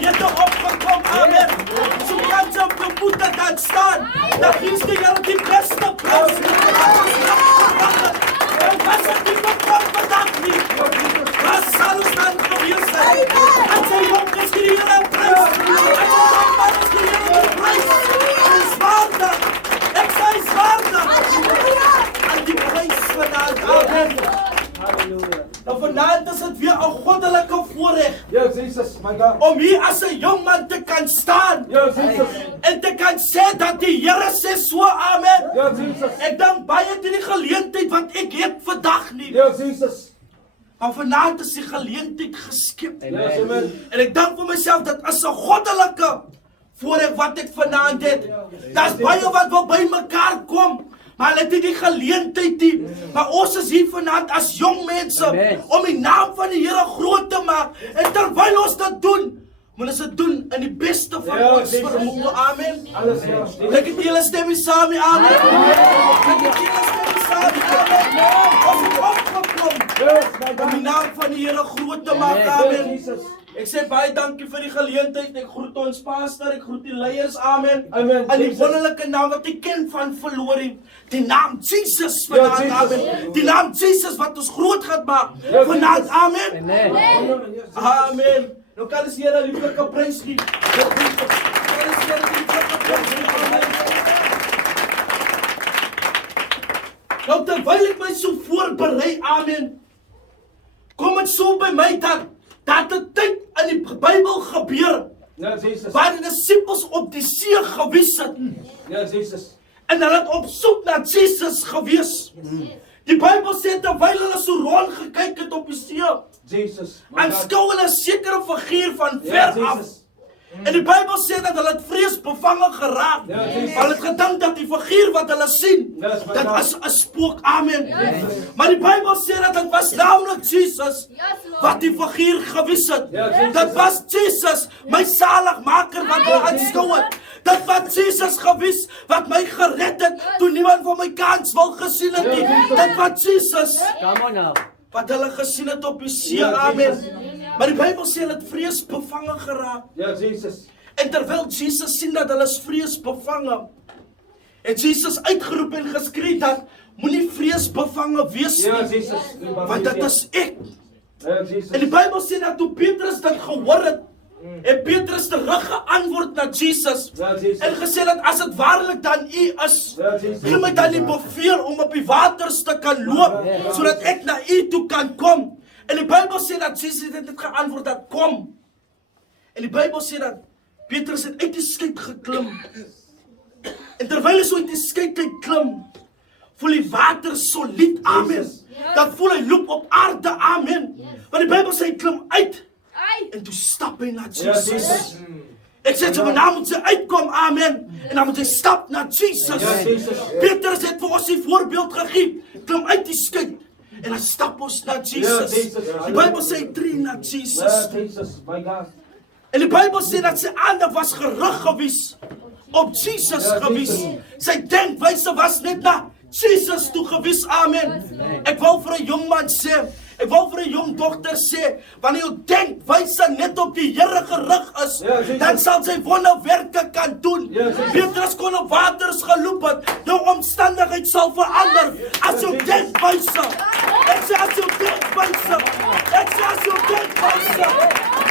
rede opgekom, amen. So kan jy op jou voete kan staan. Dat gee die Here die beste prys. En was het nie van vandag nie. Wat sal ons dan gebeur zijn? En sy jonk is die Here prys. En sy jonk man is die Here prys. En is waardig. Ek sê is waardig. En die prys vanavond, amen. Halleluja. Nou vanavond is het weer 'n goddelike voorrecht. Ja, Jesus, my God. Om hier as 'n jong man te kan staan. Ja, Jesus. En te kan sê dat die Here sê so, amen. Ja, Jesus. Ek dank baie te die geleentheid wat ek het vandag nie. Ja, Jesus. Maar vanavond is die geleentheid geskep. Ja, amen. En ek dank vir myself dat as 'n goddelike voorrecht wat ek vanavond het. Daar's baie wat wil by mekaar kom. Maar hulle het nie die geleentheid nie. Maar ons is hier vanavond as jong mense om die naam van die Here groot te maak. En terwyl ons dit doen, moet ons dit doen in die beste van ons vermoë. Amen. Alles ja. Ek het julle stem saam, amen. Ek het julle stem saam, amen. Ons het opgekom om die naam van die Here groot te maak, amen. Ek sê baie dankie vir die geleentheid. Ek groet ons pastor, ek groet die leiers, amen. Amen. En die wonderlike naam wat ek ken van verloring, die naam Jesus vanavond, amen. Die naam Jesus wat ons groot gaat maak vanavond, amen. Amen. Nou kan ons Here 'n lieflike prys gee. Kan ons Here 'n lieflike prys gee, amen. Nou terwyl ek my so voorberei, amen, kom het so by my dat 'n tyd in die Bybel gebeur, Ja, Jesus. waar die disippels op die see gewees het, Ja, Jesus. en hulle het op soek na Jesus gewees. Die Bybel sê terwyl hulle so rond gekyk het op die see, Jesus. aanskou hulle 'n sekere figuur van Ja, ver af. Jesus. En die Bybel sê dat hulle het vreesbevange geraak. Ja, Jesus. Hulle het gedink dat die figuur wat hulle sien, Yes, my dat God. is 'n spook, amen. Maar die Bybel sê dat dit was naamlik Jesus wat die figuur gewys het. Ja, Jesus. Dit was Jesus, my saligmaker wat hulle aanskou het. Dit was Jesus gewys wat my gered het toe niemand van my kans wil gesien het nie. Dit was Jesus Come on now. wat hulle gesien het op die see, Ja, amen. Jesus. Maar die Bybel sê hulle het vreesbevange geraak. Ja, Jesus. En terwyl Jesus sien dat hulle is vreesbevange, het Jesus uitgeroep en geskree dat moenie vreesbevange wees Ja, nie, Jesus. want dit is ek. Ja, En Jesus. die Bybel sê dat toe Petrus dit gehoor het, het Petrus terug geantwoord na Jesus Ja, Jesus. en gesê dat as dit waarlik dan U is, Ja, Jesus. gee my dan die bevel om op die waters te kan loop, sodat ek na U toe kan kom. En die Bybel sê dat Jesus het geantwoord dat kom. En die Bybel sê dat Petrus het uit die skei geklim. En terwyl hy so uit die skei klim, voel die water solied, amen. Dan voel hy loop op aarde, amen. Want die Bybel sê hy klim uit. En toe stap hy na Ja, Jesus. Jesus. Ek sê so, nou moet sy uitkom, amen. En dan moet sy stap na Jesus. Ja, Jesus. Petrus het vir ons die voorbeeld gegee. Klim uit die skei. En dan stap ons na Ja, Jesus. Jesus. Die Bybel sê hy tree na Jesus. Ja, Jesus. My God. En die Bybel sê dat sy aandag was gerig gewees op Jesus Ja, gewees. Jesus. Sy denkwyse was net na Jesus toe gewees, amen. Ek wil vir 'n jong man sê, ek wil vir 'n jong dogter sê, wanneer jou denkwyse net op die Here gerig is, Ja, Jesus. dan sal sy wonderwerke kan doen. Ja, Jesus. Petrus kon op waters geloop het, jou omstandigheid sal verander as jou denkwyse. Ek sê as jou denkwyse, ek sê as jou denkwyse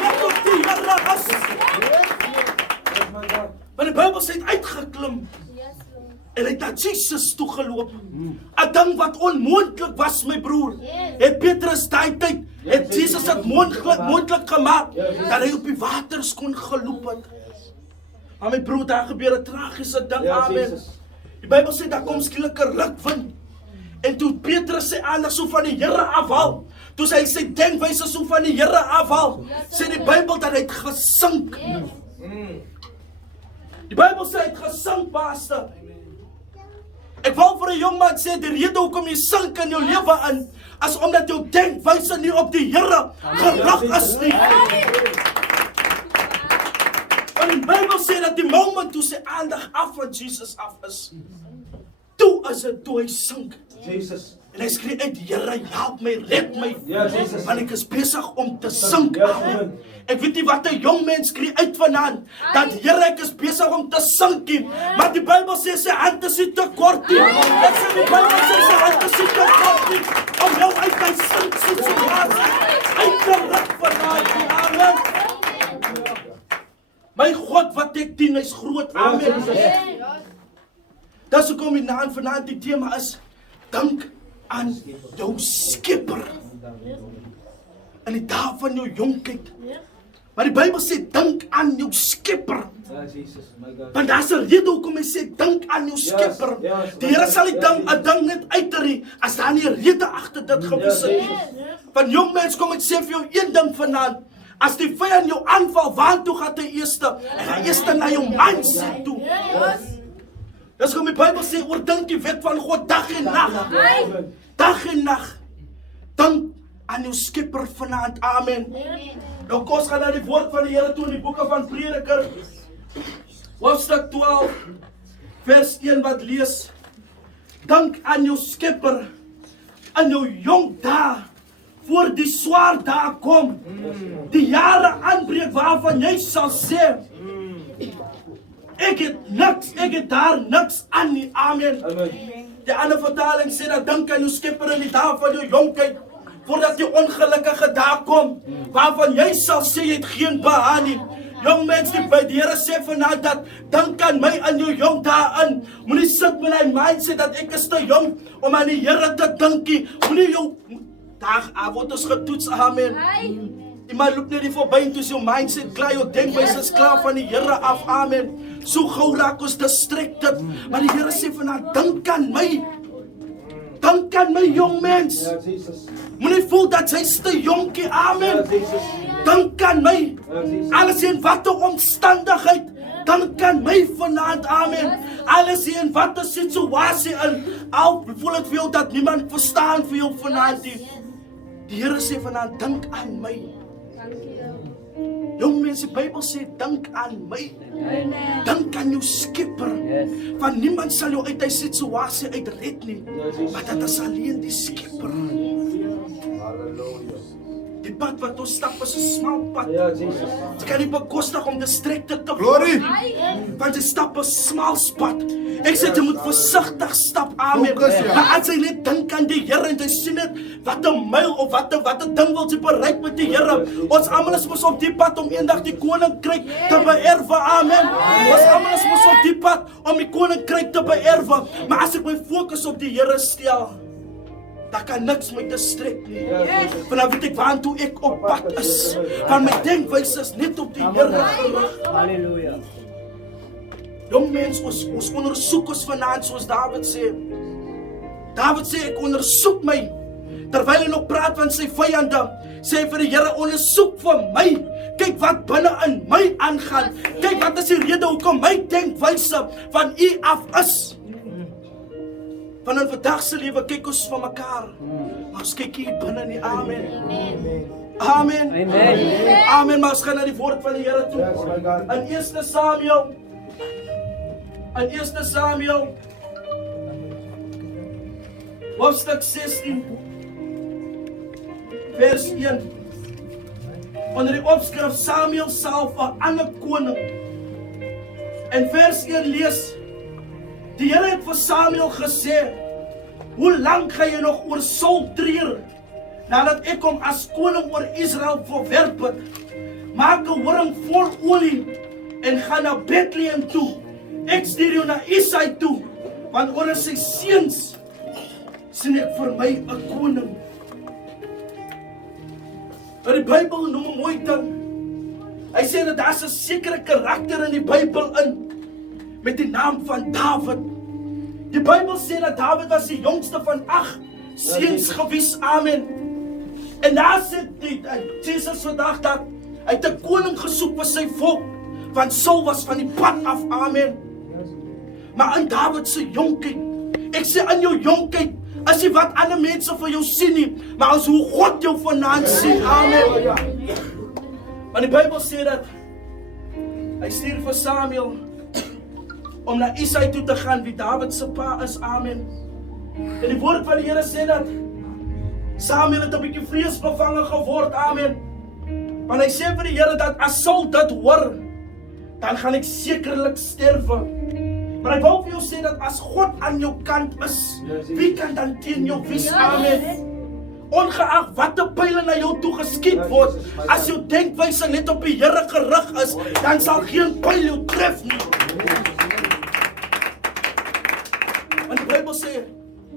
net op die Here is. Yes, my God. Maar die Bybel sê hy het uitgeklim en hy het na Jesus toe geloop. 'n Ding wat onmoontlik was, my broer. Het Petrus daai tyd, het Jesus dit moontlik gemaak dat hy op die waters kon geloop het. Maar my broer, daar gebeur 'n tragiese ding, Ja, amen. Jesus. Die Bybel sê daar kom skielik 'n rukwind. En toe Petrus sy aandag so van die Here afhaal, toe hy sy denkwyse so van die Here afhaal, sê die Bybel dat hy het gesink. Die Bybel sê hy het gesink, pastor. Ek wil vir 'n jong man sê, die rede hoekom jy sink in jou lewe in, as omdat jou denkwyse nie op die Here gerig is nie. Want die Bybel sê dat die moment toe sy aandag af van Jesus af is, toe is dit toe hy sink. Jesus. En hy skree uit, Here, help my, red my. Ja, Jesus. Want ek is besig om te sink. Ja, Amen. amen. Ek weet nie wat 'n jong mens skree uit vanaand, dat Here, ek is besig om te sink nie. Maar die Bybel sê sy hand is nie te kort nie. Dit sê die Bybel sê sy hand is nie te kort nie, om jou uit die sinksituasie uit te ruk vanaand. Amen. My God, wat ek dien, hy's groot. Amen. Dis hoekom die naam vanaand die tema is, dink aan jou Skepper. In die dae van jou jonkheid. Maar die Bybel sê, dink aan jou Skepper. Ja, Jesus, my God. Want daar's 'n rede hoekom hy sê, dink aan jou Skepper. yes, Die Here sal nie 'n ding net uitry, as daar nie 'n rede agter dit gewees het nie. Van jong mens kom ek sê vir jou een ding vanaand. As die vyand jou aanval, waartoe gaan hy eerste? Hy gaan eerste na jou mindset toe. Dis hoekom die Bybel sê, oordink die wet van God dag en nag. Amen. Dag en nag. Dink aan jou Skepper vanaand. Amen. Nou kom ons gaan na die woord van die Here toe in die boeke van Prediker. Hoofstuk 12, vers 1 wat lees. Dink aan jou Skepper in jou jong dae, voor die swaar dae kom. Die jare aanbreek waarvan jy sal sê, ek het daar niks aan nie. Amen. Amen. Die ander vertaling sê dat dink aan jou Skepper in die dae van jou jonkheid, voordat die ongelukkige dae kom, waarvan jy sal sê jy het geen behaag nie. Jong mens, die Here sê vanaand dat dink aan my in jou jong dae in. Moenie sit met hy mindset dat ek is te jong om aan die Here te dink nie. Moenie jou dag word ons getoets. Amen. Iemand loop net nie verby en toe is jou mindset klaar, jou denkwyse is klaar van die Here af. Amen. So gou raak ons distracted. Maar die Here sê vanaand, dink aan my. Dink aan my jong mens. Ja, Jesus. Moenie voel dat jy's te jonkie. Amen. Ja, Jesus. Dink aan my. Ja, Jesus. Alles in watter omstandigheid. Dink aan my vanaand. Amen. Alles in watter situasie in. Al voel ek vir jou dat niemand verstaan vir jou vanaand nie. Die Here sê vanaand, dink aan my. Jong mense, die Bybel sê, dink aan my. Dink aan jou Skepper. Want niemand sal jou uit die situasie uitred nie. Maar dit is alleen die Skepper. Halleluja. Die pad wat ons stap is 'n smal pad. Ja, Jesus. Jy kan nie bekostig om distracted te Glory. Want jy stap 'n smal pad. Ek sê jy moet versigtig stap. Amen. Focus, ja. Maar as jy net dink aan die Here en jy sien dit, wat 'n myl of wat 'n ding wil jy bereik met die Here. Ons almal is mos op die pad om eendag die koninkryk te beerwe. Amen. Ons almal is mos op die pad om die koninkryk te beerwe. Maar as ek my fokus op die Here stel, dan kan niks my distrek nie. Want dan weet ek waartoe ek op pad is. Want my denkwyse is net op die Here gerig. Halleluja. Jong mens, ons ondersoek ons vanaand soos Dawid sê. Dawid sê, ek ondersoek my. Terwyl hy nog praat van sy vyande, sê hy vir die Here, ondersoek vir my. Kyk wat binne in my aangaan. Kyk wat is die rede hoekom my denkwyse van U af is. Van in vandag se lewe kyk ons van mekaar. Maar ons kyk hier binne nie. Amen. Amen. Amen. Amen. Maar ons gaan na die woord van die Here toe. Yes, my God. In 1 Samuel. In 1 Samuel. Hoofstuk 16. Vers 1. Onder die opskrif Samuel salf 'n ander koning. En vers 1 lees: Die Here het vir Samuel gesê, hoe lank gaan jy nog oor Saul treur, nadat ek hom as koning oor Israel verwerp het? Maak 'n horing vol olie en gaan na Bethlehem toe. Ek stuur jou na Isai toe, want onder sy seuns sien ek vir my 'n koning. Maar die Bybel noem 'n mooi ding. Hy sê dat daar 'n sekere karakter in die Bybel in, met die naam van Dawid. Die Bybel sê dat Dawid was die jongste van 8 seuns gewees. Amen. En daar sê Jesus vandag dat hy 'n koning gesoek vir sy volk, want Saul was van die pad af. Amen. Maar in Dawid se jonkheid, ek sê in jou jonkheid, as jy wat ander mense vir jou sien nie, maar as hoe God jou vanaand sien. Amen. Want die Bybel sê dat hy stuur vir Samuel om na Isai toe te gaan, wie Dawid se pa is. Amen. En die woord van die Here sê dat Samuel het 'n bietjie vreesbevange geword, amen. Want hy sê vir die Here dat as Saul dit hoor, dan gaan ek sekerlik sterwe. Maar ek wil vir jou sê dat as God aan jou kant is, wie kan dan teen jou wees, amen. Ongeag watter pyle na jou toe geskiet word, as jou denkwyse net op die Here gerig is, dan sal geen pyl jou tref nie. Want die Bybel sê,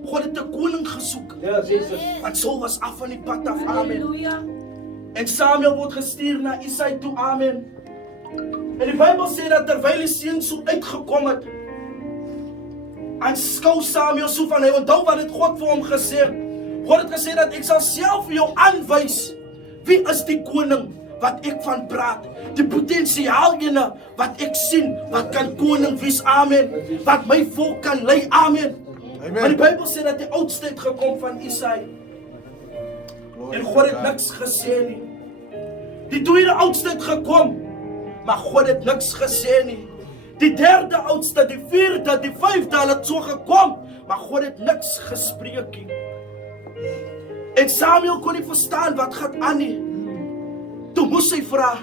God het 'n koning gesoek. Ja, Jesus. Want Saul was af van die pad af, amen. En Samuel word gestuur na Isai toe, amen. En die Bybel sê dat terwyl die seun so uitgekom het, aanskou Samuel so van, hy onthou wat het God vir hom gesê. God het gesê dat ek sal self vir jou aanwys wie is die koning wat ek van praat. Die potensiaal ene wat ek sien, wat kan koning wees, amen. Wat my volk kan lei, amen. Maar die Bybel sê dat die oudste het gekom van Isai. En God het niks gesê nie. Die tweede oudste het gekom, maar God het niks gesê nie. Die derde oudste, die vierde, die vyfde het so gekom, maar God het niks gespreek nie. En Samuel kon nie verstaan wat gaan aan nie. Toe moes hy vra,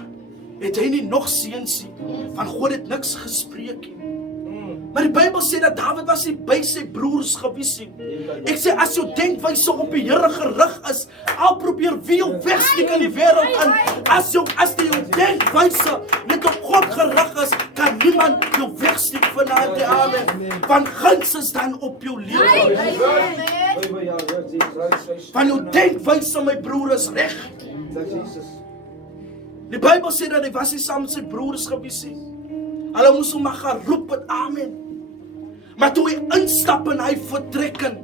het hy nie nog seuns nie? Van God het niks gespreek nie. Maar die Bybel sê dat Dawid was nie by sy broers gewees nie. Ek sê as jou denkwyse op die Here gerig is, al probeer wie jou wegsteek in die wêreld in, as die jou denkwyse net op God gerig is, kan niemand jou wegsteek vanaand, amen. Want guns is dan op jou lewe. Van jou denkwyse, my broer, is reg. Die Bybel sê dat hy was nie saam met sy broers gewees nie. Hulle moes hom maar gaan roep het, amen. Maar toe hy instap en hy vertrek in,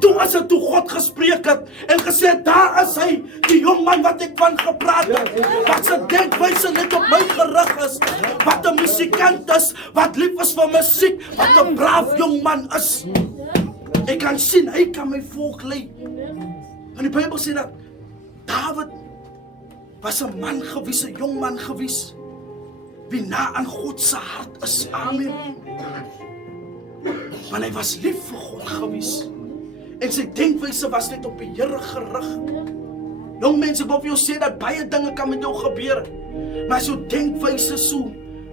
toe as het toe God gespreek het en gesê, daar is hy, die jongman wat ek van gepraat het, wat sy denkwyse net op my gerig is, wat 'n musikant is, wat lief is vir musiek, wat 'n braaf jongman is. Ek kan sien, hy kan my volk lei. En die Bybel sê dat Dawid was 'n man gewees, 'n jong man gewees, wie na aan God se hart is, amen. Want hy was lief vir God gewees. En sy denkwyse was net op die Here gerig. Jong mense, ek wil vir jou sê dat baie dinge kan met jou gebeur. Maar as jou denkwyse so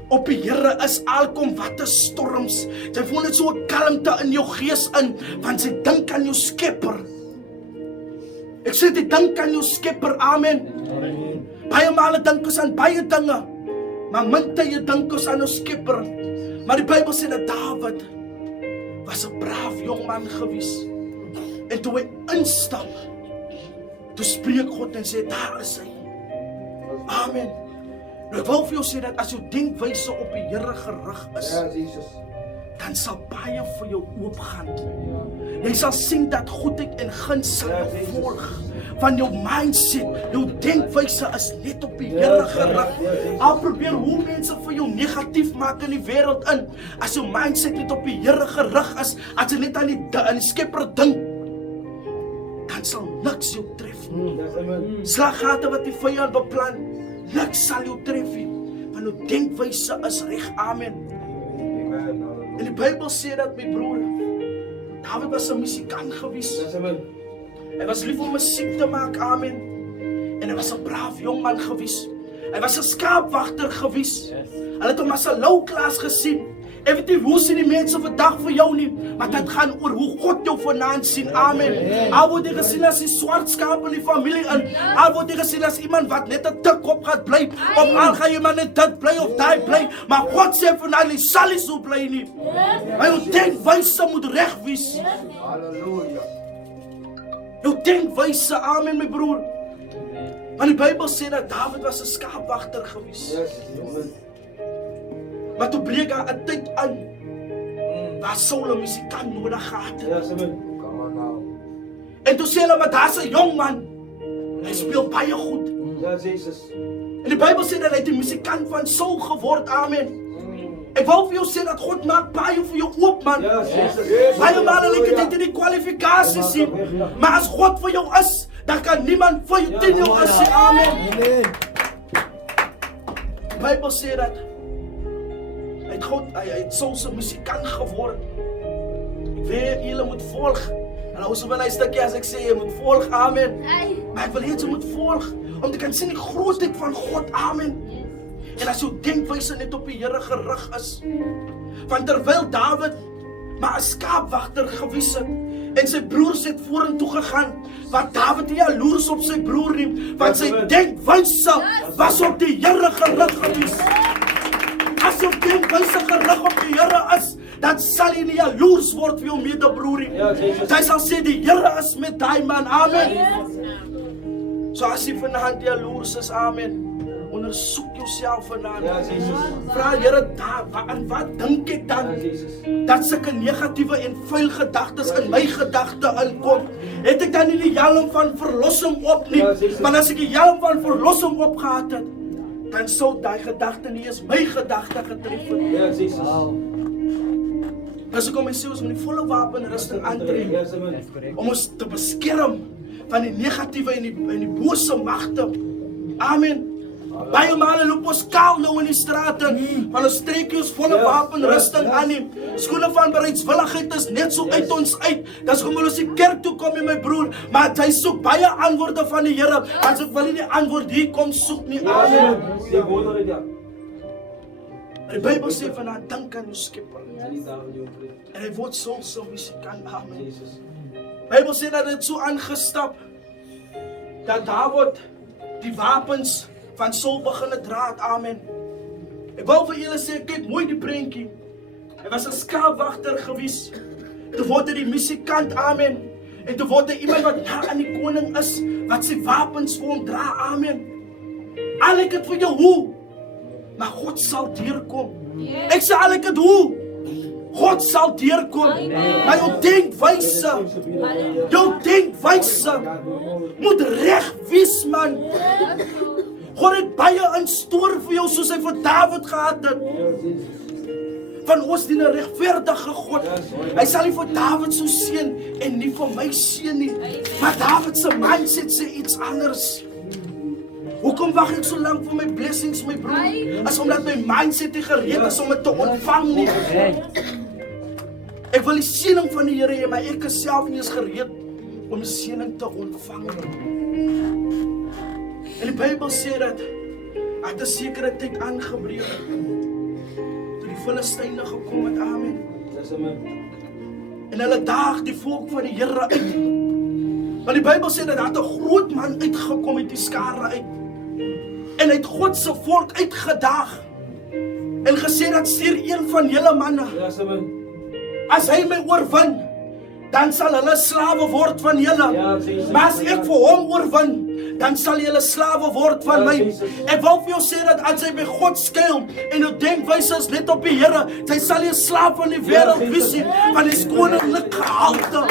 op die Here is, alkom wat 'n storms, jy voel net so 'n kalmte in jou gees in, want jy dink aan jou Skepper. Ek sê jy dink aan jou Skepper, amen. Baie male dink ons aan baie dinge, maar min tye dink ons aan jou Skepper. Maar die Bybel sê dat Dawid was 'n braaf jong man gewees. En toe hy instap, toe spreek God en sê, daar is hy. Amen. Nou ek wil vir jou sê dat as jou denkwyse op die Here gerig is, Ja, Jesus. dan sal baie vir jou oopgaan. Jy sal sien dat goedheid en guns sal jou volg. Van jou mindset, jou denkwyse is net op die Here gerig. Al probeer hoe mense vir jou negatief maak in die wêreld in, as jou mindset net op die Here gerig is, as jy net aan die Skepper dink, dan sal niks jou tref nie. Slaggate wat die vyand beplan, niks sal jou tref nie, want jou denkwyse is reg, amen. En die Bybel sê dat, my broer, Dawid was 'n musikant gewees. Hy was lief om musiek te maak, amen. En hy was 'n braaf jong man gewees. Hy was 'n skaapwagter gewees. Hulle het hom as 'n low class gesien. Ek weet nie hoe sien die mense vandag vir jou nie, maar dit gaan oor hoe God jou vanaand sien, amen. Al word jy gesien as die swart skaap in die familie in, al word jy gesien as iemand wat net 'n tik op gaat bly, of al gaan jy maar net dit bly of daai bly, maar God sê vanaand, jy sal nie so bly nie. Maar jou denkwyse moet reg wees. Halleluja. Jou denkwyse, amen, my broer. Want die Bybel sê dat Dawid was 'n skaapwagter gewees. Maar toe breek daar 'n tyd aan waar Saul 'n musikant nodig gehad het. En toe sê hulle, maar daar's 'n jong man, hy speel baie goed. Ja, Jesus. En die Bybel sê dat hy die musikant van Saul geword, amen. Ek wil vir jou sê dat God maak baie vir jou oop, man. Ja, Jesus. Baie male lyk dit nie die kwalifikasies nie, maar as God vir jou is, dan kan niemand vir jou teen jou is, amen. Die Bybel sê dat hy het Saul se musikant geword. Ek weet julle moet volg En ons wil hy stukkie as ek sê, jy moet volg, amen. Maar ek wil hê jy moet volg, om te kan sien die grootheid van God, amen. En as jou denkwyse net op die Here gerig is, want terwyl Dawid maar 'n skaapwagter gewees het, en sy broers het vorentoe gegaan, want Dawid nie jaloers op sy broer nie, want sy denkwyse was op die Here gerig gewees. As jou denkwyse gerig op die Here is, dan sal jy nie jaloers word vir jou medebroer nie. Jy sal sê die Here is met daai man, amen. So as jy vanaand jaloers is, amen, ondersoek jouself vanaand. Vra Here, aan wat dink ek dan? Dat sulke negatiewe en vuil gedagtes in my gedagte inkom. Het ek dan nie die helm van verlossing op nie? Want as ek die helm van verlossing opgehad het, dan sou daai gedagte nie eens my gedagte getref het. As ek kom en sê ons moet die volle wapenrusting aantrek om ons te beskerm van die negatiewe en die bose magte. Amen. Baie male loop ons kaal nou in die strate, want ons trek ons volle wapenrusting aan nie. Skoene van bereidswilligheid is net so uit ons uit. Dis hoekom ons die kerk toe kom, my broer, maar hy soek baie antwoorde van die Here, want ek wil nie die antwoord hier kom soek nie. Amen. Die Bybel sê vanaand, dink aan jou Skepper. En hy word soms musikant, amen. Die Bybel sê dat dit so aangestap, dat Dawid die wapens van Saul begin dra, amen. Ek wil vir julle sê, kyk mooi die prentjie. Hy was 'n skaapwagter gewees. Toe word hy die musikant, amen. En toe word hy iemand wat daar aan die koning is, wat sy wapens vir hom dra, amen. Al ek het vir jou hoe, maar God sal deurkom. Ek sê al ek het hoe, God sal deurkom. Maar jou denkwyse moet reg wees, man. God het baie in stoor vir jou, soos hy vir Dawid gehad het. Van ons dien 'n regverdige God. Hy sal nie vir Dawid so seën en nie vir my seën nie. Maar Dawid se mindset sê iets anders. Hoekom wag ek so lank vir my blessings, my broer? As omdat my mindset nie gereed is om dit te ontvang nie. Ek wil die seëning van die Here hê, maar ek is self nie eens gereed om die seëning te ontvang nie. En die Bybel sê dat het 'n sekere tyd aangebreek toe die Filistyne gekom het, amen. En hulle daag die volk van die Here uit. Want die Bybel sê dat 'n groot man uitgekom het die skare uit. En hy het God se volk uitgedaag en gesê dat stuur een van julle manne. As hy my oorwin, dan sal hulle slawe word van julle. Maar as ek vir hom oorwin, dan sal julle slawe word van my. Ek wil vir jou sê dat as jy by God skuil en jou denkwyse is net op die Here, jy sal nie 'n slaaf van die wêreld wees nie, want hy is koninklik gehalte.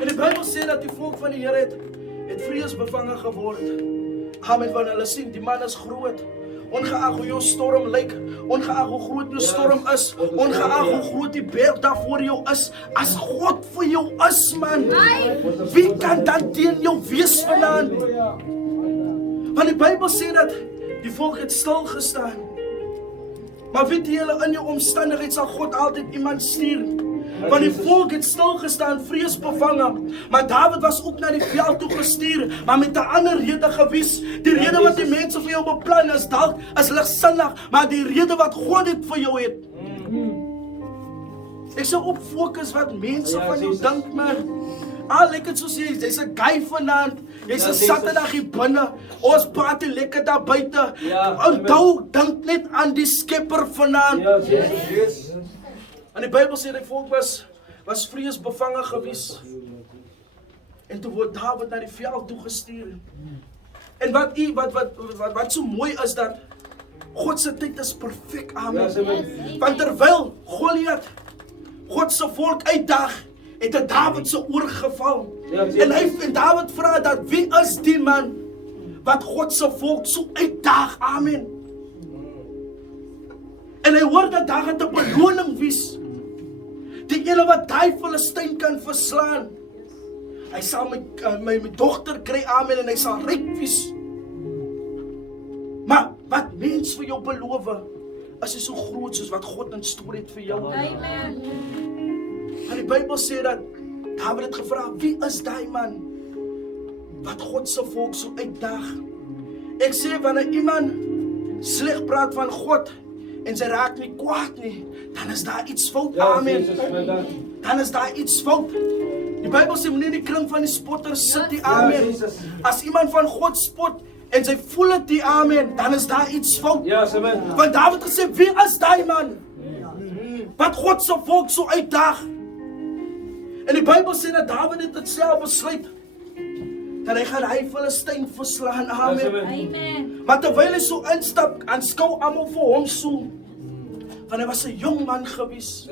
En die Bybel sê dat die volk van die Here het vreesbevange geword. Amen, want hulle sien die man is groot. Ongeag hoe jou storm lyk, ongeag hoe groot jou storm is, ongeag hoe groot die berg daar voor jou is, as God vir jou is, man, wie kan dan teen jou wees vanaand? Want die Bybel sê dat die volk het stil gestaan. Maar weet julle, in jou omstandigheid sal God altyd iemand stuur. Want die volk het stil gestaan, vreesbevange. Maar Dawid was ook na die veld toe gestuur, maar met 'n ander rede gewees. Die rede wat die mense vir jou beplan is dalk is ligsinnig, maar die rede wat God dit vir jou het. Ek sou op fokus wat mense van jou dink, man. Al ek het soos jy's 'n guy vanaand, jy's 'n Saterdag hier binne, ons party lekker daar buite. Onthou, dink net aan die Skepper vanaand. En die Bybel sê die volk was vreesbevange gewees. En toe word Dawid na die veld toe gestuur. En wat so mooi is dat God se tyd is perfek, amen. Want terwyl Goliat God se volk uitdaag, het hy Dawid se oor geval. En Dawid vra dat wie is die man wat God se volk so uitdaag, amen. En hy hoor dat daar 'n beloning wees. Die ene wat daai Filistyn kan verslaan. Hy sal my dogter kry, amen, en hy sal ryk wees. Maar wat mens vir jou beloof, is jy so groot soos wat God in storie het vir jou. Amen. Maar die Bybel sê dat Dawid het gevra, wie is daai man wat God se volk so uitdaag? Ek sê wanneer iemand sleg praat van God en sy raak nie kwaad nie, dan is daar iets fout. Amen. Dan is daar iets fout. Die Bybel sê moenie in die kring van die spotters sit nie. Amen. As iemand van God spot en sy voel dit nie, amen, dan is daar iets fout. Want Dawid gesê, wie is daai man wat God se volk so uitdaag? En die Bybel sê dat Dawid het self besluit dat hy gaan hy Filistyn verslaan. Amen. Amen. Maar terwyl hy so instap, aanskou almal vir hom so, want hy was 'n jong man gewees.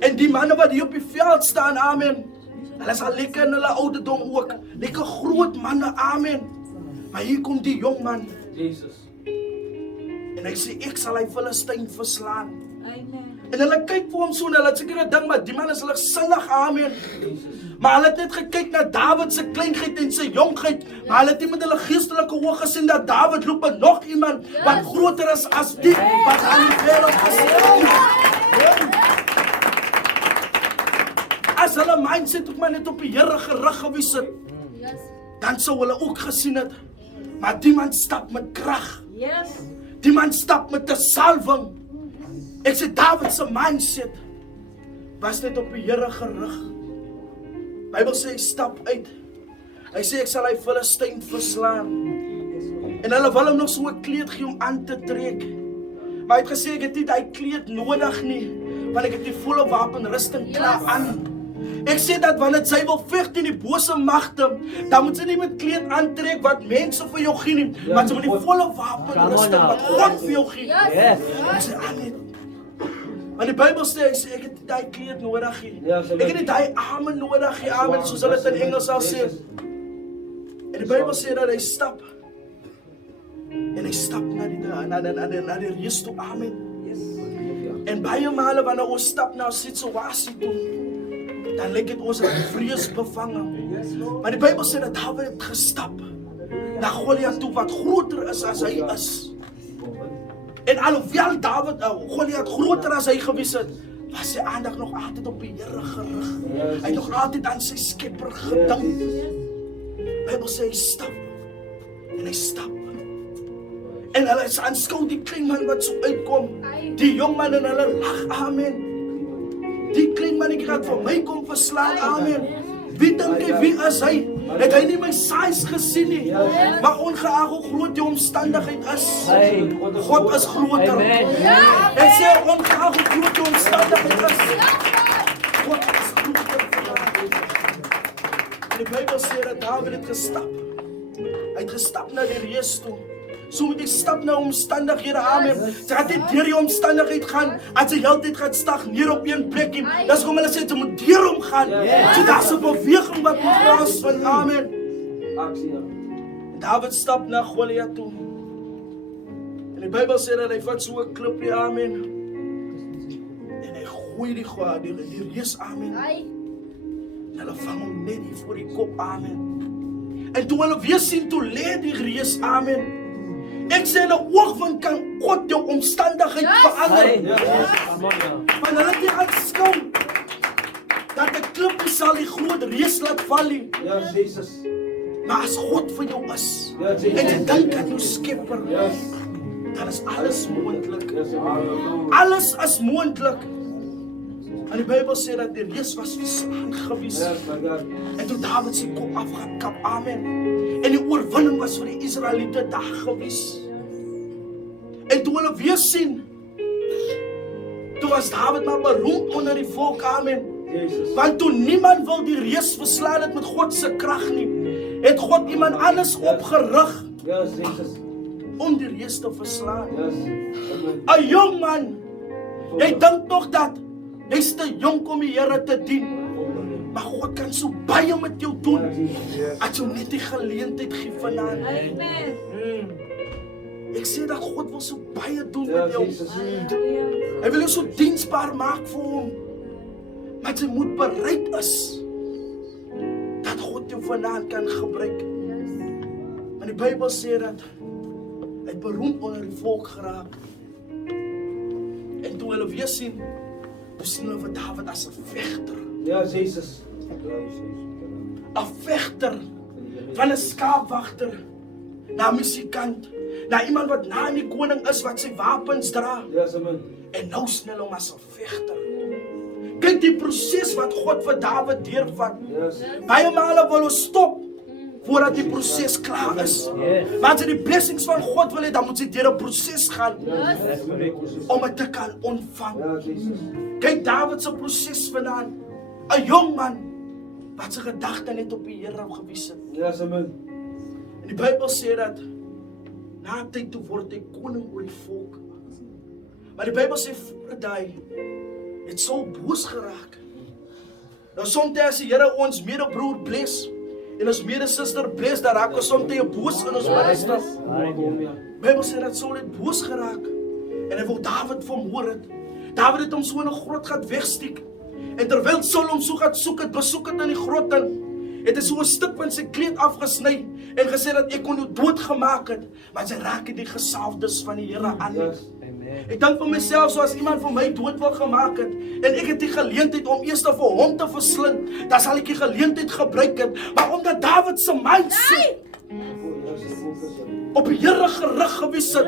En die manne wat hier op die veld staan, amen, hulle is al lekker in hulle ouderdom ook, lekker groot manne, amen. Maar hier kom die jong man, en hy sê, ek sal hy Filistyn verslaan. Amen. En hulle kyk vir hom so, en hulle het seker 'n ding, maar die man is ligsinnig, amen. Maar hulle het net gekyk na Dawid se kleinheid en sy jongheid, maar hulle het nie met hulle geestelike oë gesien dat Dawid loop met nog iemand wat groter is as die, wat aan die wêreld gesien. As hulle mindset ook maar net op die Here gerig gewees het, Yes. dan sou hulle ook gesien het, maar die man stap met krag, Yes. die man stap met 'n salwing. Ek sê Dawid se mindset was net op die Here gerig. Bybel sê hy stap uit. Hy sê ek sal hy Filistyn verslaan. En hulle wil hom nog so 'n kleed gee om aan te trek. Maar hy het gesê ek het nie daai kleed nodig nie, want ek het die volle wapenrusting klaar aan. Ek sê dat wanneer sy wil veg teen die bose magte, dan moet sy nie met kleed aantrek wat mense vir jou gee nie, maar sy moet die volle wapenrusting wat God vir jou gee. Yes. Ek sê amen. Maar die Bybel sê, hy sê, ek het nie die kleed nodig nie. Ek het nie die arme nodig nie, amen, soos hulle het in Engels sal sê. En die Bybel sê dat hy stap. En hy stap na die reus toe, amen. En baie male wanneer ons stap na 'n situasie toe, dan lyk dit ons het vrees bevange. Maar die Bybel sê dat Dawid het gestap na Goliat toe wat groter is as hy is. En alhoewel Dawid, Goliat groter as hy gewees het, was sy aandag nog altyd op die Here gerig. Hy het nog altyd aan sy Skepper gedink. Bybel sê hy stap. En hy stap. En hulle is aanskou die klein man wat so uitkom. Die jong man en hulle lag, amen. Die klein mannetjie wat vir my kom verslaan, amen. Wie dink hy, wie is hy? Het hy nie my size gesien nie? Maar ongeag hoe groot die omstandigheid is, God is groter. En sê ongeag hoe groot die omstandigheid is, God is groter. En die Bybel sê dat Dawid het gestap. Hy het gestap na die reus toe. So moet jy stap na omstandighede, amen. Sy gaan nie deur die omstandigheid gaan, as jy heeltyd gaan stagneer op een plekkie. Dis hoekom hulle sê, jy moet deur hom gaan. So daar's 'n beweging wat moet plaasvind, amen. Dawid stap na Goliat toe. En die Bybel sê dat hy vat so 'n klippie, amen. En hy gooi die reus, amen. En hulle vang hom net hier voor die kop, amen. En toe hulle weer sien, toe lê die reus, amen. Ek sê in 'n oogwink kan God jou omstandigheid verander. Maar hulle het nie aanskou dat 'n klippie sal die groot reus laat val nie. Maar as God vir jou is, en jy dink aan jou Skepper, dan is alles moontlik. Alles is moontlik. En die Bybel sê dat die reus was verslaan gewees. En toe Dawid sy kop afgekap, amen. En die oorwinning was vir die Israeliete dag gewees. En toe hulle weer sien, toe was Dawid maar beroemd onder die volk, amen. Want toe niemand wil die reus verslaan het met God se krag nie, het God iemand anders opgerig om die reus te verslaan. 'n Jong man, jy dink nog dat jy's te jonk om die Here te dien, maar God kan so baie met jou doen, as jy net die geleentheid gee vanaand. Ek sê dat God wil so baie doen met jou. Hy wil jou so diensbaar maak vir hom, maar jy moet bereid is dat God jou vanaand kan gebruik. En die Bybel sê dat hy beroemd onder die volk geraak. En toe hulle weer sien, toe sien hulle vir Dawid as 'n vegter. Ja, Jesus. 'n Vegter, van 'n skaapwagter, na 'n musikant, na iemand wat na die koning is, wat sy wapens dra. Ja, amen. En nou snel hom as 'n vegter. Kyk die proses wat God vir Dawid deurvat. Yes. Baie male wil ons stop voordat die proses klaar is. Maar as jy die blessings van God wil hê, dan moet jy deur 'n proses gaan om dit te kan ontvang. Ja, Jesus. Kyk Dawid se proses vanaand. 'n Jong man wat sy gedagte net op die Here gewys het. Ja, amen. En die Bybel sê dat na tyd toe word hy koning oor die volk. Maar die Bybel sê voor daai het so boos geraak. Nou soms as die Here ons medebroer bless en ons medesuster bless, dan raak ons soms boos in ons binneste. Die Bybel sê dat Saul het boos geraak en hy wou Dawid vermoor het. Dawid het hom so in 'n grot gaan wegsteek. En terwyl Saul hom so gaan besoek het in die grot in, het hy so 'n stuk van sy kleed afgesny en gesê dat ek kon jou doodgemaak het, maar sy raak die gesalfdes van die Here aan. Yes. Ek dink vir myself, so as iemand vir my dood wil gemaak het en ek het die geleentheid om eers vir hom te verslind, dan sal ek die geleentheid gebruik het. Maar omdat Dawid se mindset op die Here gerig gewys het,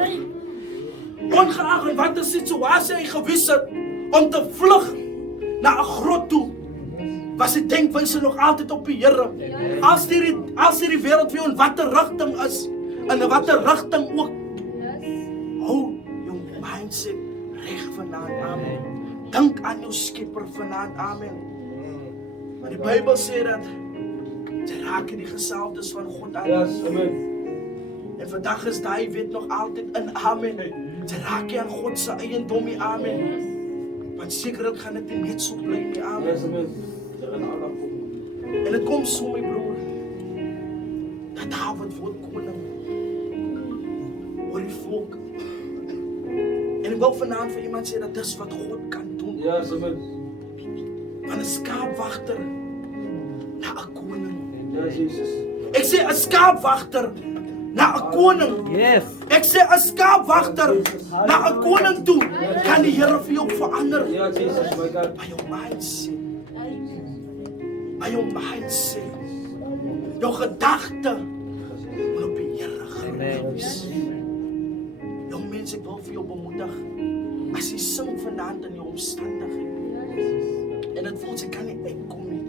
ongeag in watter situasie hy gewys het, om te vlug na 'n grot toe, was die denkwyse nog altyd op die Here. As die wêreld vir jou in watter rigting is, in watter rigting ook, hou jou mindset reg vanaand, amen. Dink aan jou Skepper vanaand, amen. Maar die Bybel sê dat jy raak die gesalfdes van God aan. Yes, amen. En vandag is daai wet nog altyd in, amen. Jy raak jy aan God se eiendom, amen. Want sekerlik gaan dit nie net so bly nie, amen. Yes, amen. En dit kom so, my broer, dat Dawid word koning oor die volk. En ek wil vanaand vir iemand sê dat dis wat God kan doen. Yes, amen. Van 'n skaapwagter na 'n koning. Ja, Jesus. Ek sê 'n skaapwagter na 'n koning. Yes. Ek sê 'n skaapwagter na 'n koning toe. Kan die Here vir jou verander? Ja, Jesus, my God. By jou mindset. By jou mindset. Jou gedagte moet op die Here gerig wees. Jong mense, ek wil vir jou bemoedig. As jy sing vanaand in jou omstandigheid en dit voel jy kan nie uitkom nie,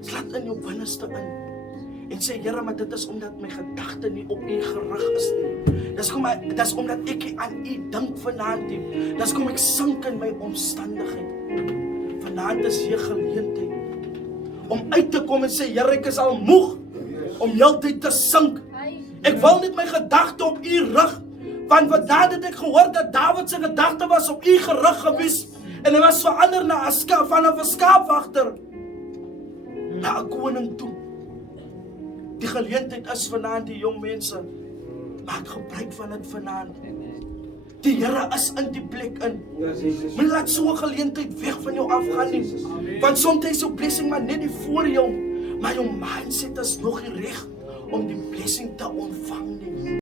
slaat in jou binneste in en sê, Here, maar dit is omdat my gedagte nie op U gerig is nie. Dis omdat ek nie aan U dink vanaand nie. Dis kom ek sink in my omstandigheid. Vanaand is hier geleentheid om uit te kom en sê, Here, ek is al moeg om heeltyd te sink. Ek wil net my gedagte op U rig, want vandaar het ek gehoor dat Dawid se gedagte was op U gerig gewees en hy was verander na 'n skaapwagter na 'n koning toe. Die geleentheid is vanaand, die jong mense, maak gebruik van dit vanaand. Die Here is in die plek in. Yes, Jesus. Moenie laat so 'n geleentheid weg van jou afgaan nie. Want soms is jou blessing maar net nie voor jou, maar jou mindset is nog nie reg om die blessing te ontvang nie.